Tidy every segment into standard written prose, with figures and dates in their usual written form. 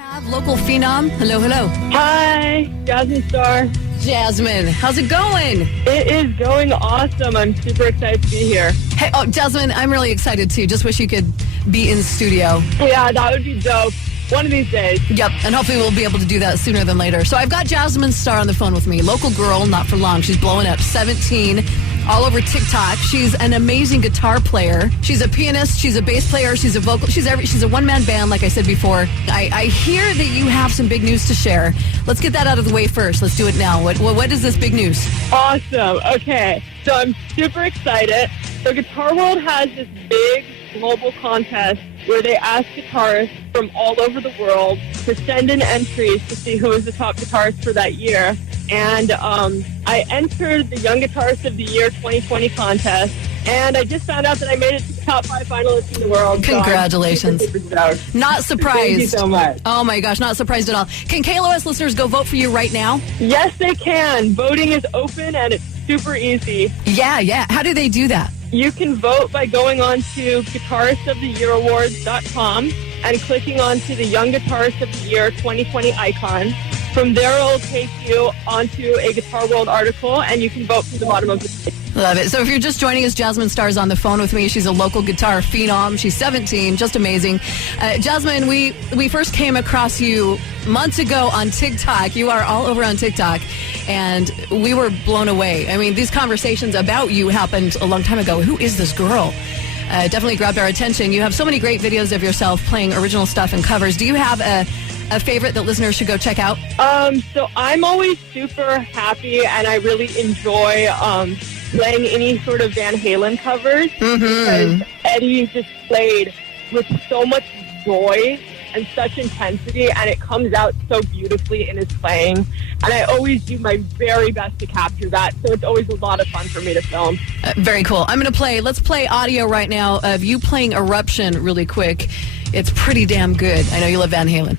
have local phenom. Hello, hello. Hi, Jasmine Star. Jasmine, how's it going? It is going awesome. I'm super excited to be here. Hey, Jasmine, I'm really excited too. Just wish you could be in studio. Yeah, that would be dope. One of these days. Yep, and hopefully we'll be able to do that sooner than later. So I've got Jasmine Star on the phone with me. Local girl, not for long. She's blowing up, 17, all over TikTok. She's an amazing guitar player. She's a pianist. She's a bass player. She's a vocal. She's a one-man band, like I said before. I hear that you have some big news to share. Let's get that out of the way first. Let's do it now. What is this big news? Awesome. Okay, so I'm super excited. So Guitar World has this big global contest where they ask guitarists from all over the world to send in entries to see who is the top guitarist for that year. And I entered the Young Guitarist of the Year 2020 contest, and I just found out that I made it to the top 5 finalists in the world. Congratulations. So Not surprised. Thank you so much. Oh my gosh, not surprised at all. Can KLOS listeners go vote for you right now? Yes, they can. Voting is open, and it's super easy. Yeah. How do they do that? You can vote by going on to guitaristoftheyearawards.com and clicking onto the Young Guitarist of the Year 2020 icon. From there, it'll take you onto a Guitar World article, and you can vote from the bottom of the page. Love it. So if you're just joining us, Jasmine Star's on the phone with me. She's a local guitar phenom. She's 17, just amazing. Jasmine, we first came across you months ago on TikTok. You are all over on TikTok, and we were blown away. I mean, these conversations about you happened a long time ago. Who is this girl? Definitely grabbed our attention. You have so many great videos of yourself playing original stuff and covers. Do you have a favorite that listeners should go check out? So I'm always super happy, and I really enjoy playing any sort of Van Halen covers because Eddie just played with so much joy and such intensity, and it comes out so beautifully in his playing. And I always do my very best to capture that, so it's always a lot of fun for me to film. Very cool. Let's play audio right now of you playing Eruption really quick. It's pretty damn good. I know you love Van Halen.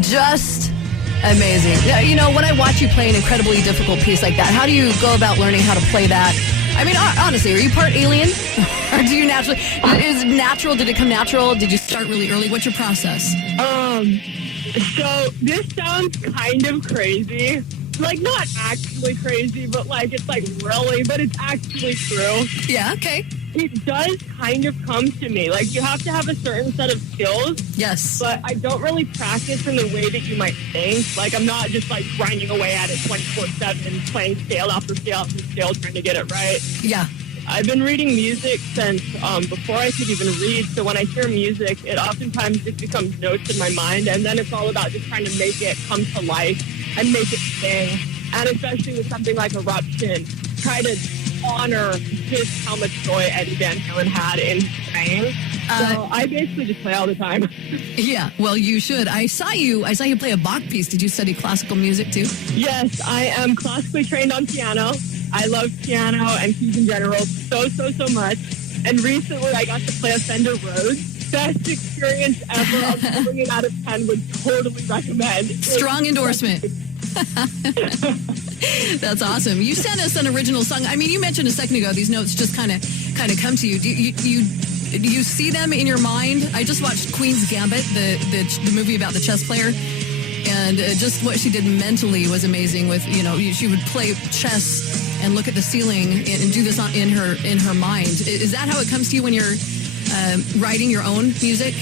Just amazing. Yeah, you know, when I watch you play an incredibly difficult piece like that, how do you go about learning how to play that? I mean, honestly, are you part alien? Or do you naturally... Is it natural? Did it come natural? Did you start really early? What's your process? So this sounds kind of crazy. Like, not actually crazy, but like, it's like really, but it's actually true. Yeah, okay. It does kind of come to me. Like, you have to have a certain set of skills. Yes. But I don't really practice in the way that you might think. Like, I'm not just like grinding away at it 24/7, playing scale after scale after scale, trying to get it right. Yeah. I've been reading music since before I could even read. So when I hear music, it oftentimes just becomes notes in my mind. And then it's all about just trying to make it come to life and make it sing. And especially with something like Eruption, try to honor just how much joy Eddie Van Halen had in playing. So I basically just play all the time. Yeah, well, you should. I saw you play a Bach piece. Did you study classical music too? Yes, I am classically trained on piano. I love piano and keys in general so much. And recently I got to play a Fender Rhodes. best experience ever. I'm giving it out of 10. Would totally recommend. Strong endorsement. That's awesome. You sent us an original song. I mean, you mentioned a second ago these notes just kind of come to you. Do you see them in your mind? I just watched Queen's Gambit, the movie about the chess player, and just what she did mentally was amazing. With she would play chess and look at the ceiling and do this in her mind. Is that how it comes to you when you're writing your own music?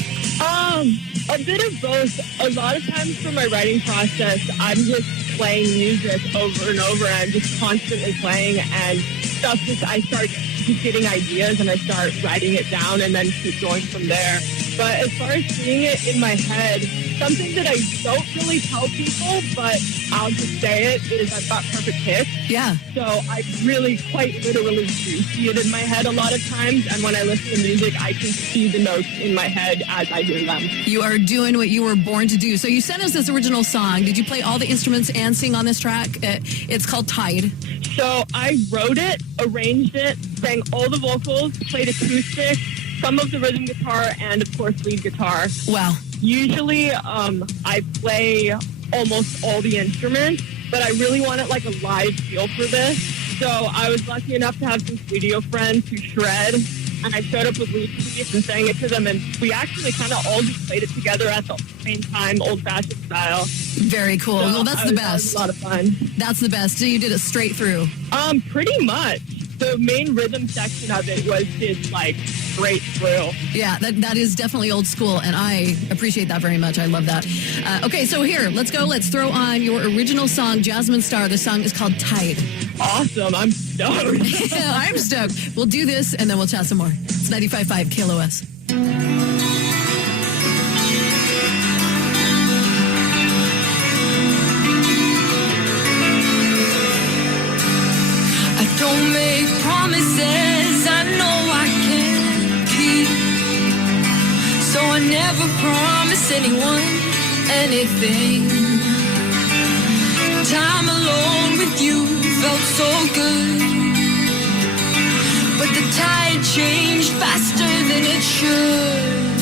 A bit of both. A lot of times for my writing process, I'm just playing music over and over, and I'm just constantly playing, and stuff I start just getting ideas, and I start writing it down, and then keep going from there. But as far as seeing it in my head, something that I don't really tell people, but I'll just say it, is I've got perfect pitch. Yeah. So I really quite literally do see it in my head a lot of times, and when I listen to music, I can see the notes in my head as I hear them. You are doing what you were born to do. So you sent us this original song. Did you play all the instruments and sing on this track? It's called Tide. So I wrote it, arranged it, sang all the vocals, played acoustic, some of the rhythm guitar, and of course lead guitar. Wow. Usually I play almost all the instruments, but I really wanted like a live feel for this. So I was lucky enough to have some studio friends who shred, and I showed up with lead keys and sang it to them, and we actually kind of all just played it together at the same time, old-fashioned style. Very cool. So well, that's the best. That was a lot of fun. That's the best. So you did it straight through. Pretty much. The main rhythm section of it was just like straight through. Yeah, that is definitely old school, and I appreciate that very much. I love that. Okay, so here, let's go. Let's throw on your original song, Jasmine Star. The song is called Tide. Awesome. I'm stoked. I'm stoked. We'll do this, and then we'll chat some more. It's 95.5 KLOS. Don't make promises I know I can't keep, so I never promise anyone anything. Time alone with you felt so good, but the tide changed faster than it should,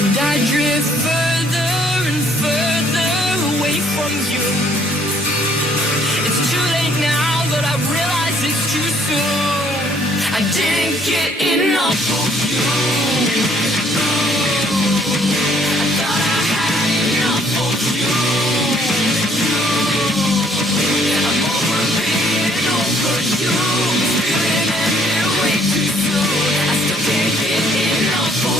and I drift further and further away from you. It's too late now, but I realize it's too soon. I didn't get enough of you. I thought I had enough of you. I'm over being over you. Feeling ended way too soon. I still can't get enough of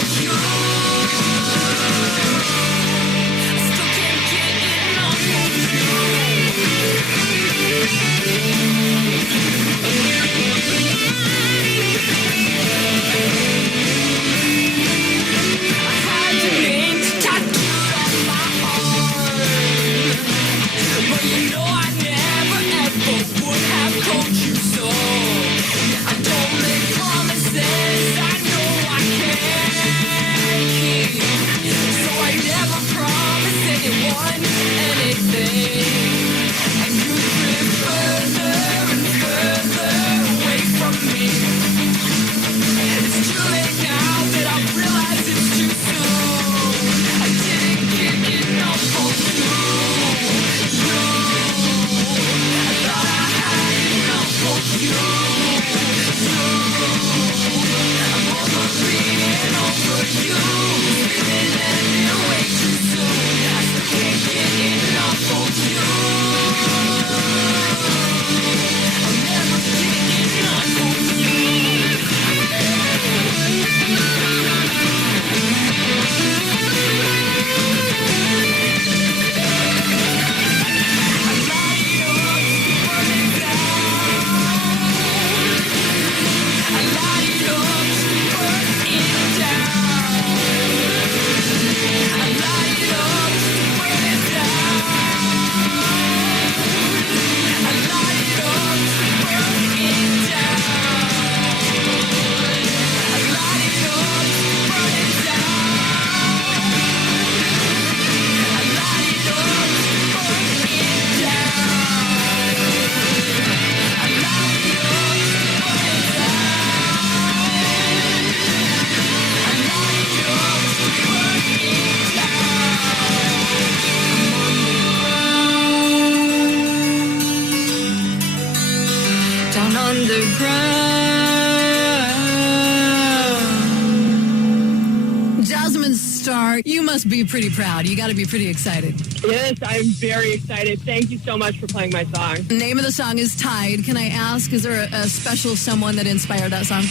Jasmine Star, you must be pretty proud. You got to be pretty excited. Yes, I'm very excited. Thank you so much for playing my song. Name of the song is Tide. Can I ask, is there a special someone that inspired that song?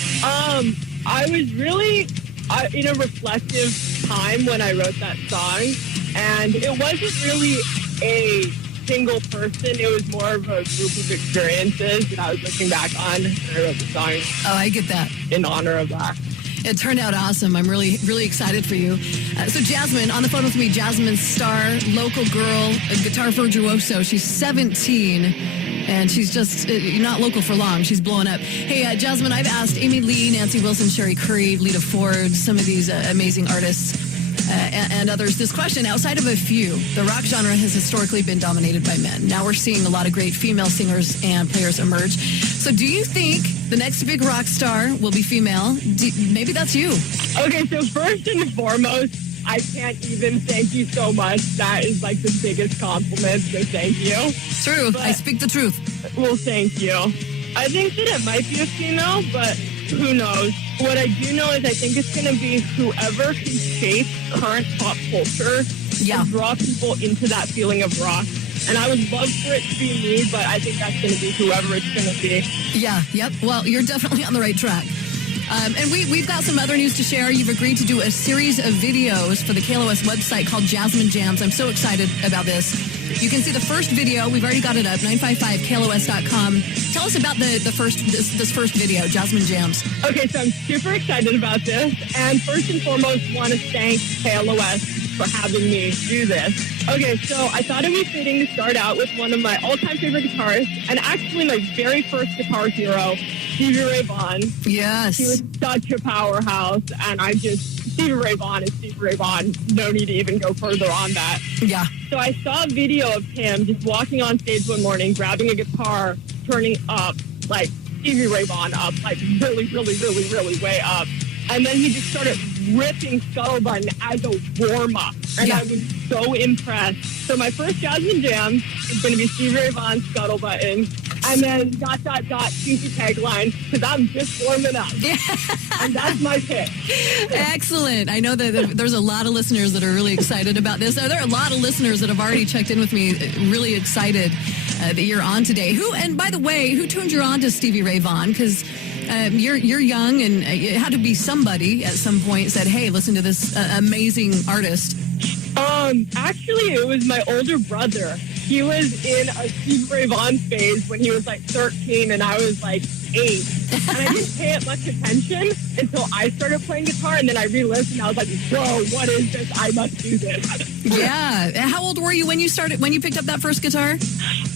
I was really in a reflective time when I wrote that song, and it wasn't really a single person. It was more of a group of experiences that I was looking back on, and I wrote the song. Oh, I get that. In honor of that. It turned out awesome. I'm really, really excited for you. So Jasmine, on the phone with me, Jasmine Star, local girl, a guitar virtuoso. She's 17, and she's just not local for long. She's blowing up. Hey, Jasmine, I've asked Amy Lee, Nancy Wilson, Sherry Curry, Lita Ford, some of these amazing artists and others this question. Outside of a few, the rock genre has historically been dominated by men. Now we're seeing a lot of great female singers and players emerge. So do you think the next big rock star will be female? Maybe that's you. Okay, so first and foremost, I can't even thank you so much. That is like the biggest compliment, so thank you. True. I speak the truth. Well, thank you. I think that it might be a female, but who knows? What I do know is I think it's going to be whoever can shape current pop culture and draw people into that feeling of rock. And I would love for it to be me, but I think that's going to be whoever it's going to be. Yeah, yep. Well, you're definitely on the right track. And we've got some other news to share. You've agreed to do a series of videos for the KLOS website called Jasmine Jams. I'm so excited about this. You can see the first video. We've already got it up, 95.5KLOS.com. Tell us about this first video, Jasmine Jams. Okay, so I'm super excited about this. And first and foremost, want to thank KLOS for having me do this. Okay, so I thought it was fitting to start out with one of my all-time favorite guitarists, and actually my very first guitar hero, Stevie Ray Vaughan. Yes. He was such a powerhouse, and Stevie Ray Vaughan is Stevie Ray Vaughan. No need to even go further on that. Yeah. So I saw a video of him just walking on stage one morning, grabbing a guitar, turning up, like Stevie Ray Vaughan up, like really, really, really, really way up. And then he just started ripping Scuttlebutt as a warm-up. And I was so impressed. So my first Jasmine Jam is going to be Stevie Ray Vaughan, Scuttlebutt. And then ... cheesy tagline, because I'm just warming up. And that's my pick. Excellent. I know that there's a lot of listeners that are really excited about this. There are a lot of listeners that have already checked in with me, really excited that you're on today. And by the way, who turned you on to Stevie Ray Vaughan? Because you're young, and it had to be somebody at some point said, hey, listen to this amazing artist. Actually, it was my older brother. He was in a Stevie Ray Vaughan phase when he was like 13 and I was like 8. And I didn't pay it much attention until I started playing guitar, and then I re-listened and I was like, whoa, what is this? I must do this. Yeah. How old were you when you picked up that first guitar?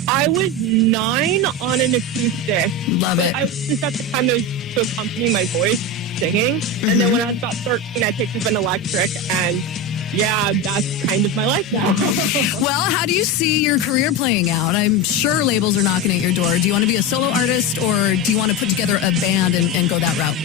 I was 9 on an acoustic. Love it. I was just at the time to accompany my voice singing. And then when I was about 13, I picked up an electric, and yeah, that's kind of my life now. Well, how do you see your career playing out? I'm sure labels are knocking at your door. Do you want to be a solo artist, or do you want to put together a band and go that route?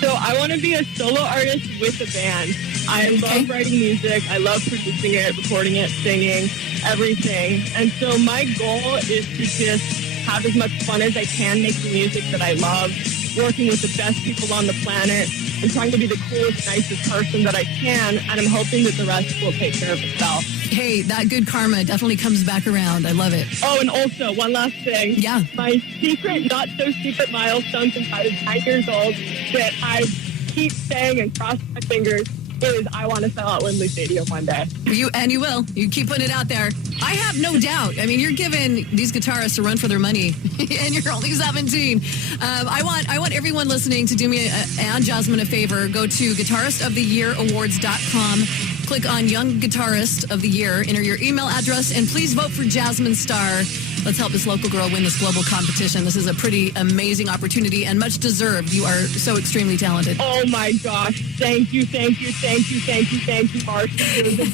So I want to be a solo artist with a band. I love writing music. I love producing it, recording it, singing, everything. And so my goal is to just have as much fun as I can making music that I love, working with the best people on the planet, and trying to be the coolest, nicest person that I can, and I'm hoping that the rest will take care of itself. Hey, that good karma definitely comes back around. I love it. Oh, and also, one last thing. Yeah. My secret, not-so-secret milestone since I was 9 years old that I keep saying and cross my fingers is I want to sell out Wembley Stadium one day. You will. You keep putting it out there. I have no doubt. I mean, you're giving these guitarists a run for their money, and you're only 17. I want everyone listening to do me and Jasmine a favor. Go to guitaristoftheyearawards.com. Click on Young Guitarist of the Year. Enter your email address, and please vote for Jasmine Star. Let's help this local girl win this global competition. This is a pretty amazing opportunity and much deserved. You are so extremely talented. Oh, my gosh. Thank you, Marci.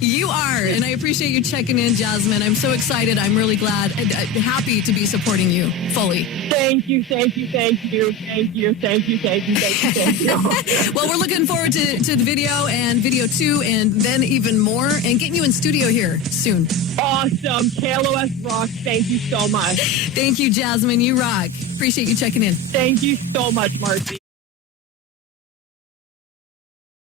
You are, and I appreciate you checking in, Jasmine. I'm so excited. I'm really glad, happy to be supporting you fully. Thank you. Well, we're looking forward to the video and video 2, and then even more, and getting you in studio here soon. Awesome. KLOS rocks. Thank you so much. Thank you, Jasmine. You rock. Appreciate you checking in. Thank you so much, Marci.